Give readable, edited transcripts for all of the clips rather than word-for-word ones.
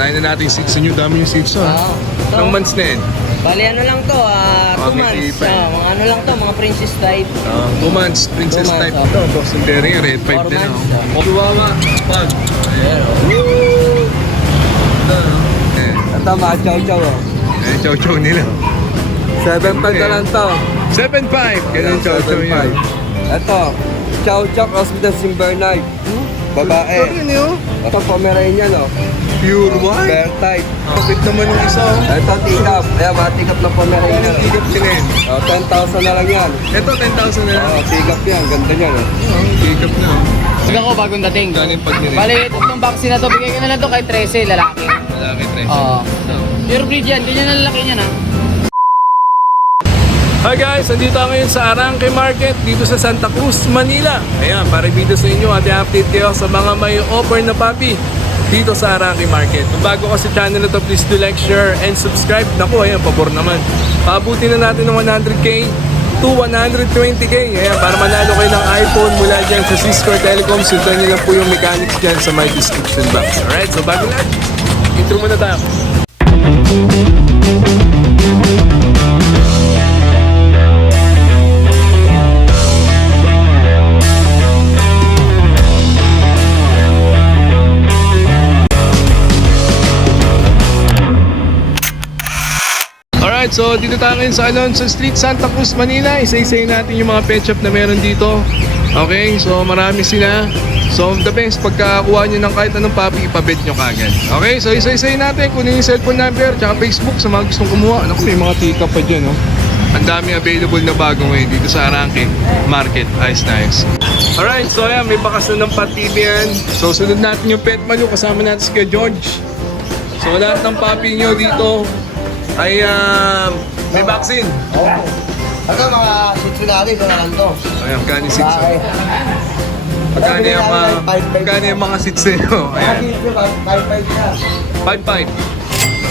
Tayo na natin yung seats nyo. Dami yung seats, ha? Ilang months na yun? Bali ano lang to, 2 months. Mga ano lang to, mga princess type. 2 months, princess 2 months, type. oh. Ito, Boston Terrier, red 5 4 din, months, oh. Chihuahua, pag. Ayan, oh. Ito, oh. Ito mga chow-chow, oh. Eh, chow-chow nila. 7.5 na lang to. 7.5, ganun chow-chow yan. Ito, chow-chow cross with the St. Bernard. Babae. Ito rin yun. Ito, Pomeranian, oh. Pure white. Bear type. Kapit naman yung isa, oh. Ito, tikap. Ayan, mga tikap na Pomeranian. Yung tigap din eh. 10,000 na lang yan. Ito, 10,000 na lang. Tikap yan. Ganda niyan, oh. Tigap na, oh. Hanggang ko bagong dating. Galing pag nila. Bali, itong vaccine na to, bigay ko na lang to kay 13, lalaki. Malaki, Tres. Oo. Pure breed yan, ganyan ang lalaki niya na. Hi guys, nandito ako ngayon sa Arangke Market dito sa Santa Cruz, Manila. Ayan, para video sa inyo at i-update kayo sa mga may offer na puppy dito sa Arangke Market. Kung bago ka sa channel na to, please do like, share, and subscribe. Naku, ayan, pabor naman. Paabuti na natin ng 100k to 120k. Ayan, para manalo kayo ng iPhone mula dyan sa Cisco Telecom. Sundan nyo lang po yung mechanics dyan sa my description box. Alright, so bago lahat, intro muna tayo. Alright, so dito tayo ngayon sa Alonso Street, Santa Cruz, Manila. Isa-isayin natin yung mga pet shop na meron dito. Okay, so marami sila. So the best, pagkakuha nyo ng kahit anong puppy, ipabet nyo kagad. Okay, so isa-isayin natin. Kunin yung cellphone number, tsaka Facebook sa mga gustong kumuha. Naku, may mga tika pa dyan, oh. Ang dami available na bago ngayon dito sa Arangke Market. Ayos na ayos. Alright, so ayan, may bakas na ng patili yan. So sunod natin yung pet menu, kasama natin si Kuya George. So lahat ng puppy nyo dito ay may vaccine. Ito, mga shih tzu natin, ito na lang to. Ayan, magkano yung seats? Magkano yung mga seats nyo? Ayan, 5.5 na. 5.5.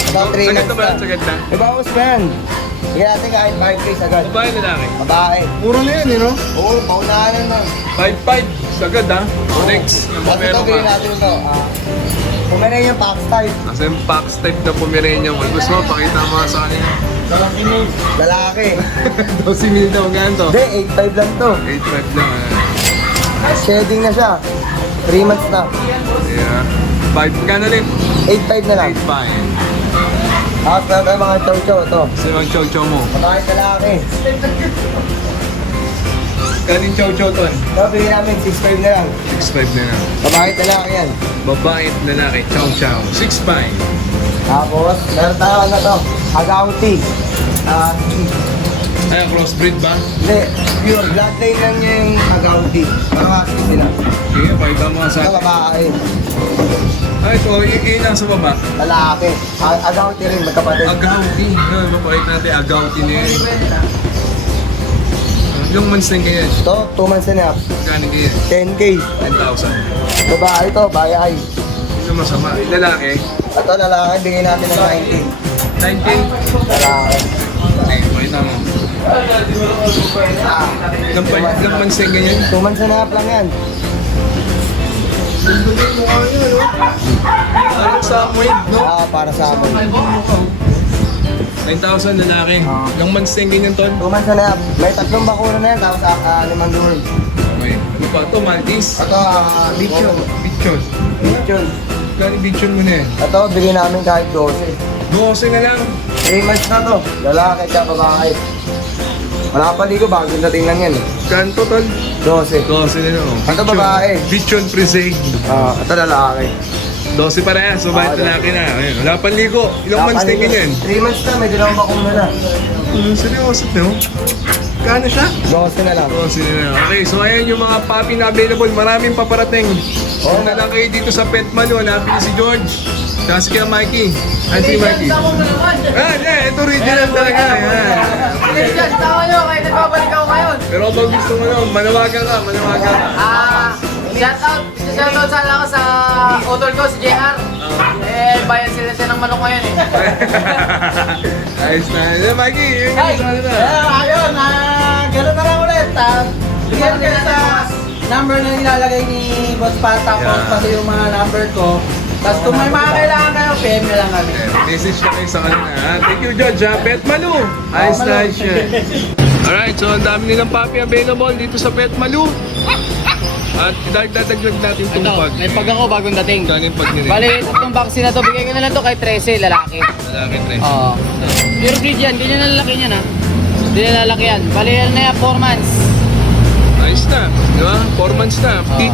About 3 Sagad months na ba? na. Sagad na? May bawas pa yan. Hindi natin kahit 5K agad. Babae na lang eh. Babae. Mura na yan, you know? Oo, paunahan na. 5.5. Sagad ha? Next, yung At ito, meron bilhin ka. natin ito. Pomeranian Pax type. Kasi yung Pax type na Pomeranian. Gusto mo, pakita mo sa kanila. Lalaki. 12 mil daw, gano'n to? Hindi, 8.5 lang to. 8.5 lang. Shedding na siya. 3 months na. Yeah. 5, gano'n ulit? 8.5 na lang. 8.5. Tapos meron tayo mga chow-chow ito. Kasi mag-chow-chow mo. Babae lalaki. Kanin chow-chow to? Ito, bilhin namin 6.5 na lang. 6.5 na lang. Babae lalaki yan. Babae at lalaki, chow-chow. 6.5. Tapos, meron tayo ano to. Agouti. Ay, crossbreed ba? Hindi, pure. Bloodline lang niya yung agouti. Parang sila. Sige, pakita mo nga sa Ito, atin. babae. Ay, ito, yung nasa baba. Lalaki. Agouti rin, magkapatid. Agouti. Mapakita natin, agouti na yan. Yung months na ganyan. Ito, 2 months and a half. Gano'n ganyan? 10K. 10,000. Babae ito, bayay. Hindi masama. Lalaki, Ito, lalaki, bigay natin ng 90. 9K. Lalaki. Ay, pakita mo. Ilang months na ganyan? 2 months and a half lang yan. Parang sa amoy, no? Para sa amin. 9,000 lalaki. Ilang months na ganyan, Ton? 2 months and a half. May 3 bakuna na yan, tapos 5 dorm. Okay. Ano pa? Ito, Maltese. Ito, bichon. Bichon. Bichon. Gano'n bichon mo na yan? Ito, bigay namin kahit 12. 12 na lang. 3 months na to. Lalaki at babae. Wala pa ligo, bago dating lang yan. Gano'n total? 12. 12 na lang. oh. Ito, Bichon. babae. Bichon Preseg. Ito lalaki. 12 para yan. So, bakit lalaki na? Ayun. Wala pang ligo. Ilang months na ganyan? 3 months na, may 2 bakuna na. Seryoso, no? Kano siya? 12 na lang. 12 na lang. Okay, so ayan yung mga puppy na available. Maraming paparating. So, na lang kayo dito sa Pet Manu. Hanapin si George. Tsaka si Kuya Mikey. Ay, si Mikey. Yeah, ito original talaga. Yan. Christian, tama nyo, kahit nagbabalik ako ngayon. Pero pag gusto mo naman, manawagan ka. Shoutout sana ako sa author ko, si JR. Bayan sila ng manok ngayon eh. Ayos na. Yeah, Mikey, yun yung gusto na. Ayun, gano'n na lang ulit. Bigyan kayo sa number na nilalagay ni Boss Pat, tapos Yeah. pati yung mga number ko. Tapos kung may mga kailangan kayo, PM nyo lang kami. Message na kayo sa kanila. Ha? Thank you, Judge. Ha? Pet Malu. Ayos na ayos siya. Alright, so ang dami nilang puppy available dito sa Pet Malu. At dadagdag natin itong Ito, pag. may pag ako bagong dating. Gano'n yung pag nila. Bali, itong vaccine na to, bigay ko na lang to kay 13, lalaki. Lalaki, Tres. Oo. Pure breed yan, ganyan na lalaki yan ha. Hindi na lalaki yan. Bali, yan na yan, 4 months. Ayos na. Di ba? 4 months na.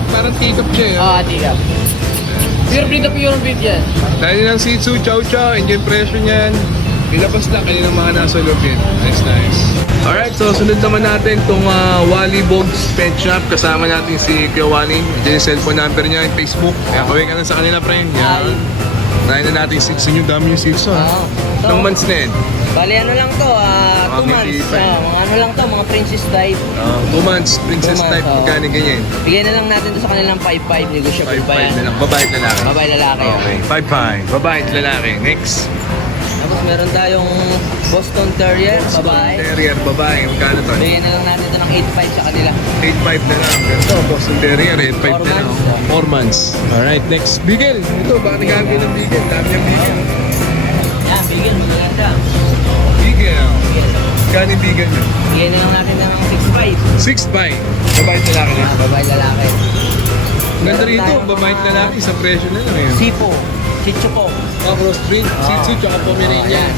Parang take-up siya. Eh. Oo, tigap. Pure breed na pure breed yan. Dahil ng Shih Tzu, Chow Chow, enjoy presyo niyan. Ilabas na kayo ng mga nasa loob yan. Nice, nice. Alright, so sunod naman natin itong Wally Bogs Pet Shop. Kasama natin si Kuya Wally. Diyan yung cellphone number niya, yung Facebook. Kaya kawin ka lang sa kanila, friend. Yan. Nahin na natin yung Shih Tzu niyo. Dami yung Shih Tzu, ha? Oo. Ilang months na yan? Bali ano lang to, 2 months. Titipay. Mga ano lang to, mga princess type. 2 months, princess 2 months, type. oo. Magkano ganyan? Bigyan na lang natin to sa kanilang 5-5, negotiable 5-5 pa yan. na lang. Babae at lalaki. Babae lalaki. Okay, 5-5. Babae at lalaki. Next. Tapos meron tayong Boston Terrier, babae. Terrier, babae. Magkano to? Bigyan na lang natin to ng 8-5 sa kanila. 8-5 na lang. Ito, Boston Terrier, 8-5 4 na lang. months. 4 months. Alright, next. Beagle. Ito, baka nagkakaroon ng Beagle. Dami yung Beagle. Yan, bigyan, maganda. Beagle. Magkano yung Beagle nyo? Bigyan na lang natin ng 6-5. 6-5. Babae at lalaki na. Babae lalaki. Ganda rito, babae at lalaki. Sa presyo na lang eh. Sipo, Chicho po. Crossbreed, Shih Tzu, tsaka Pomeranian.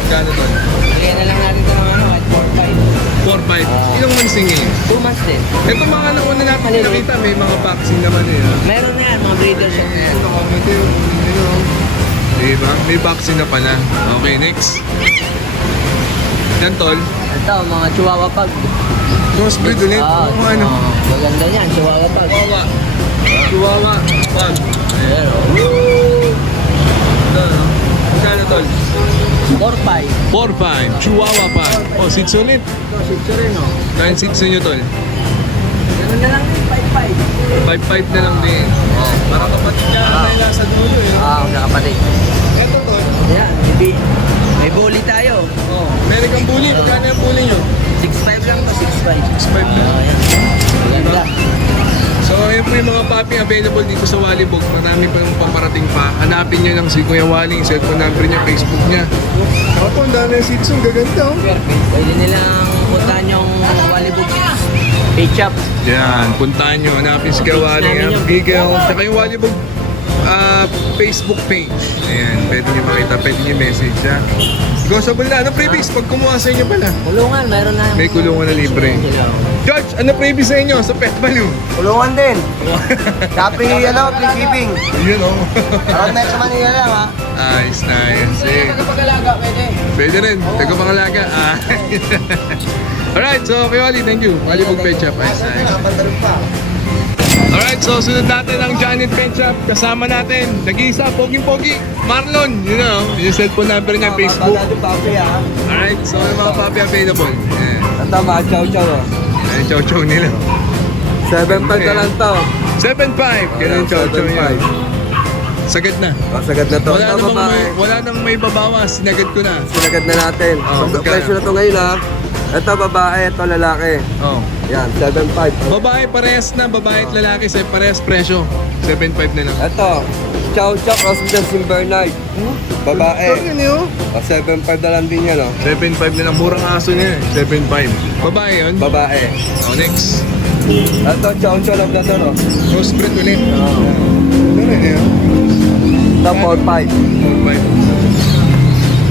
Magkano to? Bigyan na lang natin to ng ano, at 4-5. 4-5. Ilang months na ngayon? 2 months din. Ito mga nauna natin nakita, may mga vaccine naman eh. Ha? Meron na yan, mga breeder shop na yan. Ito, ito yung diba? May vaccine na pala. Okay, next. Yan, tol. Ito, mga chihuahua pag. Crossbreed ulit. Kung ano. Maganda yan, chihuahua pag. Chihuahua. Chihuahua. Pag. Ayan, Ito, no? Magkano, tol? 4-5. 4-5. Chihuahua pa. Oh, Shih Tzu ulit. Ito, Shih rin, no? Dahil Shih Tzu nyo, tol. Ganun na lang din, 5-5. 5-5 na lang din. Oh, para kapatid ka na sa dulo eh. Magkakapatid. Ito, tol. Ayan, may bully tayo. Oh, American Bully. Magkano yung bully nyo? 6-5 lang to, 6-5. 6-5 na. Ayan. Maganda. So, ayun po yung mga puppy available dito sa Wally Book. Marami pa yung paparating pa. Hanapin nyo lang si Kuya Wally, yung cellphone number niya, Facebook niya. Ako, ang dami yung Shih Tzu. Gaganda, oh. Pwede nilang puntahan yung Wallybug page shop. Yan, puntahan nyo. Hanapin si Kuya Wally, yung Beagle. Tsaka yung Wally Book Facebook page. Ayan, pwede nyo makita, pwede nyo message, ha. Negotiable na. Ano previous? Pag kumuha sa inyo pala. Kulungan, meron na. May kulungan na libre. George, ano previous sa inyo sa Pet Value? Kulungan din. Shopee, free shipping. Yun, oh. Around Metro Manila lang, ha? Nice, nice. Eh, Tagapag-alaga, pwede. pwede rin. Tagapangalaga. Ah. Alright, so Kuya Wally, thank you. Wally Book Pet Shop. Nice, nice. Kapandarog pa. Alright, so sunod natin ang Janet Pet Shop. Kasama natin, nag-iisa, poging-pogi, Marlon. You know, yung cellphone number niya, Facebook. Babada yung papi, ha? Alright, so may mga puppy available. Ayan. Ito, mga chow-chow, oh. Ayan, chow-chow nila. 7.5 na lang to. 7.5. Ganun yung chow-chow niya. Sagad na. Masagad na to. Wala Ito, namang babae. wala nang may babawas, sinagad ko na. Sinagad na natin. Oh, Ang magkano? presyo na to ngayon, ha? Ito, babae. Ito, lalaki. Oh. Yan, 7.5. Babae parehas na, babae at lalaki, sa parehas presyo. 7.5 na lang. Ito, chow chow cross with St. Bernard. Babae. Ito yun yun. 7.5 na lang din yan, oh. 7.5 na lang, murang aso niya eh. 7.5. Babae yun. Babae. Oh, next. Ito, chow chow lang na to, no? Crossbreed ulit. Oh. Ito rin eh. Ito, 4.5. 4.5.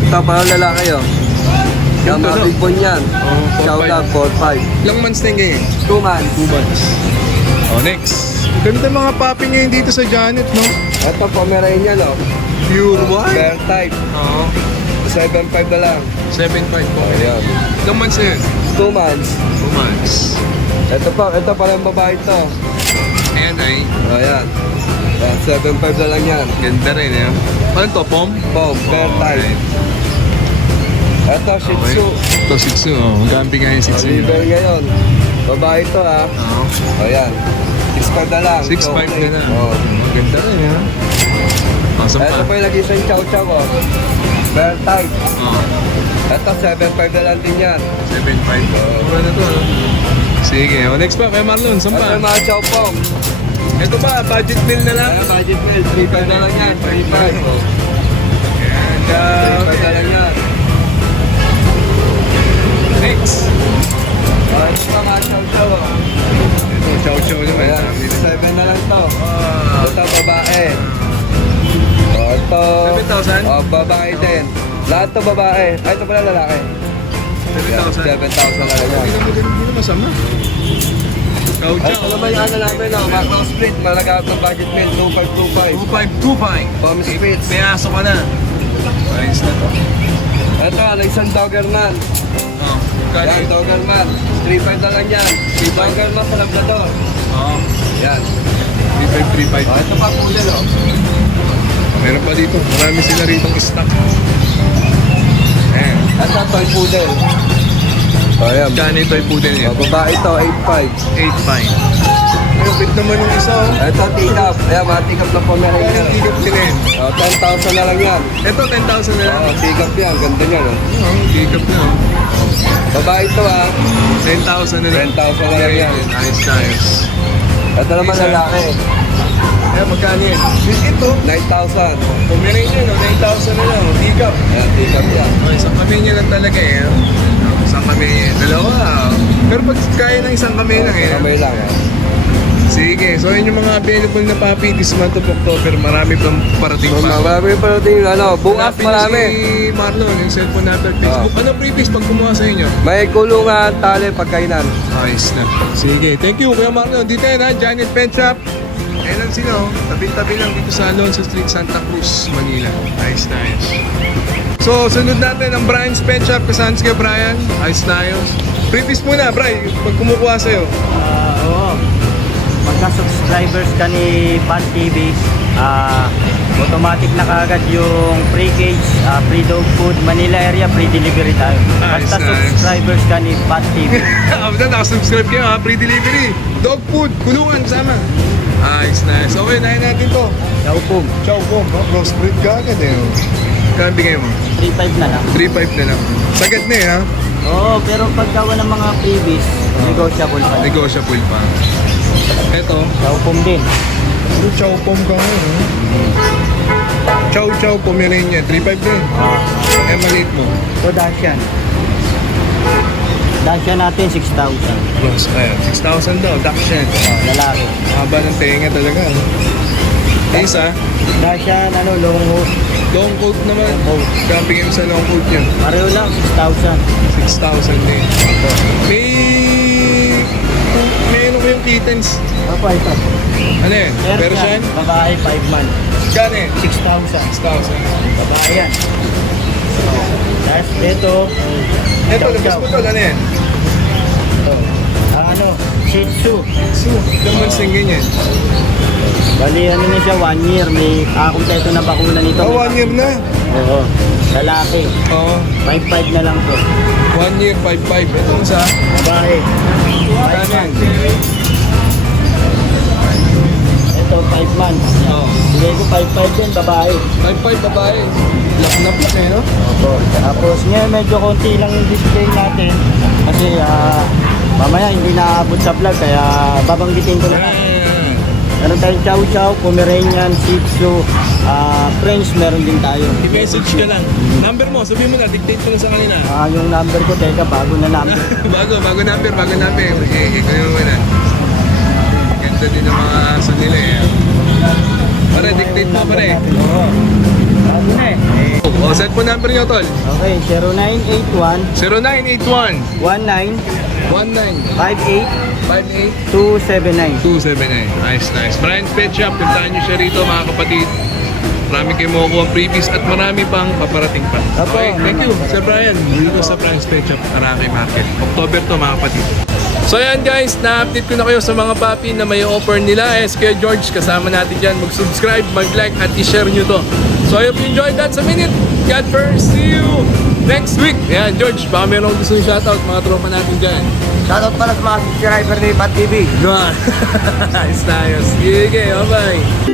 Ito, parang lalaki, oh. Yung mga Ito, no? big bone yan. Oh, Chow 4.5. lang, 4.5. Ilang months na yung ganyan? 2 months. 2 months. Oh, next. Ganda mga puppy ngayon dito sa Janet, no? Ito, Pomeranian, oh. Pure white. Bear type. Oo. 7.5 na lang. 7.5 po. Ayan. Ilang months na yun? 2 months. 2 months. Ito pa yung babae to. Ayan ay, Ayan. Ayan, 7.5 na lang yan. ganda rin eh. Ano to, pom? Pom, bear Oh, type. alright. Ito, Shih Okay. Tzu. Ito, Shih Tzu. Oh, gampi nga yung Shih Tzu Liver yun. ngayon. Babae to, ha. Oo. Ayan. 6.5 na lang. 6.5 na lang. Oh. Maganda rin ha. Pasok Ito pa. pa yung nag-isang chow-chow, oh. Bear type. Oo. Ito, 7.5 na lang din yan. 7.5. Mura na to. No? Sige. Oh, next pa, kay Marlon. Saan Ito pa? yung mga chow pom. Ito ba, budget meal na lang? Kaya budget meal, 3.5 na lang yan. 3.5. Oh. And, 3.5 na lang yan. next. Oh, ito pa mga chow-chow. Oh. Ito, chow-chow naman. Ayan, 7 na lang to. Ah, Ito babae. Oh, ito. 7,000? Oh, babae din. Lahat to babae. Ay, ito pala lalaki. 7,000. 7,000 na lang yan. Hindi na masama. Ay, Chow-chow. ito naman yung ano namin, oh, macro split. Malagap ng budget meal, 2.525. 2525. Home splits. May aso ka na. Ayos na to. Ito, ano, isang Doberman. Oh, Yan, Doberman. 3.5 na lang yan. 3.5. Doberman sa Labrador. Oo. Yan. 3535. Oh, ito pa poodle, oh. Meron pa dito. Marami sila ritong stock. Ayan. Ito, toy poodle. Oh, yan. Kano ito ay poodle niya? Oh, babae ito, 8.5. 8.5. Ay, bit naman yung isa oh. Ito, teacup. Ayan, mga teacup na Kaya Pomeranian. yung tigap nila yun. Oh, 10,000 na lang yan. Ito, 10,000 na lang. Oh, teacup yan. Ganda niyan, oh. Oo, tigap na oh. Babae ito, ah. 10,000 na lang. 10,000 na lang yan. Ayos na ayos. Ito naman Isa. lalaki. Ayan, magkano yan? Ito, 9,000. Pomeranian no, 9,000 na lang. Tigap. Ayan, teacup yan. Oh, isang kamay lang talaga eh. Isang kamay. Dalawa. Pero pag kaya ng isang kamay lang eh. Kamay lang, ah. Sige, so yun yung mga available na puppy this month of October. Marami pang parating So, pa. marami pa natin, ano, bukas Hanapin marami. Si Marlon, yung cellphone number, Facebook. Ano previous pag kumuha sa inyo? May kulungan, tali, pagkainan. Ayos na. Sige, thank you Kuya Marlon. Dito yan ha, Janet Pet Shop. Ayan lang sila oh. Tabi-tabi lang dito sa Alonso Street, Santa Cruz, Manila. Ayos na ayos. So, sunod natin ang Brian's Pet Shop. Kasama si Brian. Ayos na ayos. Previous muna, Brian, pag kumukuha sa'yo. Oo. Pagka-subscribers ka ni Pat TV, automatic na kaagad yung free cage, free dog food, Manila area, free delivery tayo. Nice, Basta nice. subscribers ka ni Pat TV. After nakasubscribe kayo ha, free delivery. Dog food, kulungan kasama. Ayos na ayos. Okay, nahin natin to. Ciao po. Chow po, crossbreed ka agad eh. Kaya bigay mo? 3.5 na lang. 3.5 na lang. Sagad na eh ha. Oo, pero pagkawa ng mga freebies, negotiable pa. Negotiable pa. Eto, Ciao po din. chow pom ka ngayon. Chow Pomeranian, 3.5 din. Eh, maliit mo. So, Dashan. Dashan natin, 6,000. Plus, ayan, 6,000 daw, Dachshund. Lalaki. Haba ng tenga talaga. Ano? Isa, Dashan, long hook. long coat naman. Long coat. Kaya bigyan mo sa long coat niya. Pareho lang, 6,000. 6,000 din. May ano ko yung kittens? Apa ito? Ano yan? Persian? Babae, 5 months. Kano eh? 6,000. 6,000. Babae yan. Tapos ito, Ito, Chow labas chow. mo to, ano yan? Shih Tzu. So, naman singin yan. Bali, na siya, 1 year. May kompleto na bakuna nito. Oh, 1 year na. Oo. Lalaki. Oo. 5,500 na lang to. 1 year, 5.5. Itong sa, Babae. ano yan? Ito, 5 months. Oo. Bigay ko 5,500 din, babae. 5.5 babae. Lak na plak eh, no? Opo. Tapos ngayon medyo konti lang yung display natin. Kasi mamaya hindi naabot sa vlog kaya babanggitin ko na lang. Meron tayong Chow Chow, Pomeranian, Shih Tzu, French meron din tayo. I-message ka lang. Number mo, sabihin mo na, dictate ko lang sa kanina. Yung number ko, teka, bago na number. bago number. Ikaw mo na. Ganda din ang mga aso nila eh. Pare, dictate mo pare. Oo. Bago na eh. O, set po number nyo, tol. Okay, 0981 0981 19 19 58 58 279. 279. Nice. Brian's Pet Shop. Puntahan nyo siya rito mga kapatid. Marami kayo makukuha ang freebies at marami pang paparating pa. Okay, thank you Sir Brian. Dito sa Brian's Pet Shop, Araki Market. October to mga kapatid. So ayan guys, na-update ko na kayo sa mga papi na may offer nila. Kuya George, kasama natin dyan. Mag-subscribe, mag-like at i-share nyo to. So I hope you enjoyed that sa minute. God first, see you next week. Ayan George, baka meron gusto yung shoutout mga tropa natin dyan. Shoutout pala sa mga subscriber ni Pat TV. Ayos na ayos. Sige, bye-bye.